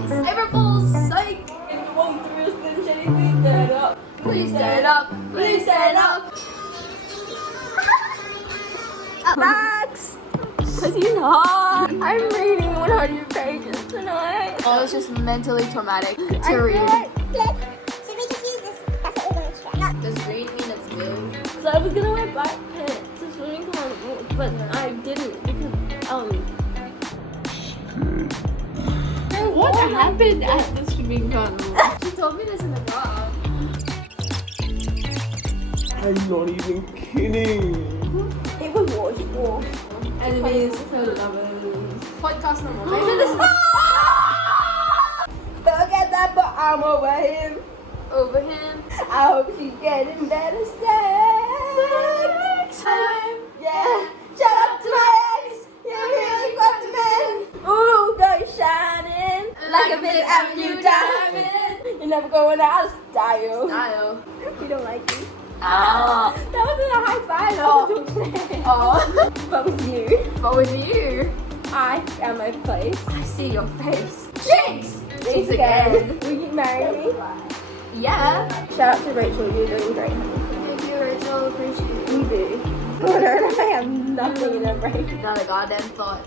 guys. April Fool's psych. If you want to risk them shitty, please stand up. Please stand up. Please stand up. Max! Because he's hot. I'm reading 100 pages tonight. Oh, it's just mentally traumatic to read. Should we just use this? That's what we're going to try. Does green mean it's blue? So I was gonna wear black pants to swimming club, but I didn't because What happened at the swimming carnival? She told me this in the vlog. I'm not even kidding. it was washable. Enemies to lovers. Podcast number. Maybe this is Look at that, but I'm over him. over him. I hope she's getting better sex. Time. Yeah. Shout out to my ex. You really got the man. Ooh, girl, you're shining like a Fifth Avenue diamond. You're never going out of style. Style. You don't like me. Ah. That wasn't a high five. That was a joke. Oh. But with you, But with you, I found my place. I see your face. Jinx. Jinx again. Will you marry me? Yeah. Shout out to Rachel. You're doing great. Thank you, Rachel. Appreciate it. You do. Lord, I have nothing in a brain. Not a goddamn thought.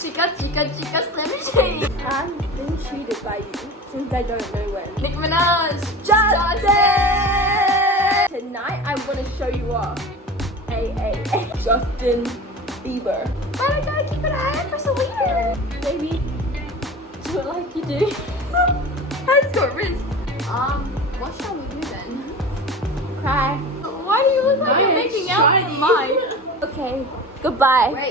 Chica, chica, chica, Slim Shady. I've been cheated by you since I don't know when. Nicki Minaj. Justin! Tonight I'm gonna show you off. Justin Bieber. But I gotta keep an eye out for Selena. Baby, do it like you do. How's your wrist? What shall we do then? Cry. Why do you look like you're Mine is making out shiny. with mine? Okay, goodbye. Great.